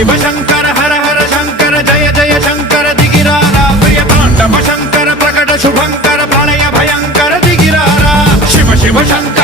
शिव शंकर हर हर शंकर जय जय शंकर दिगिरारा प्रिय तांडव शंकर प्रकट शुभंकर प्रलय भयंकर दिगिरारा शिव शिव शंकर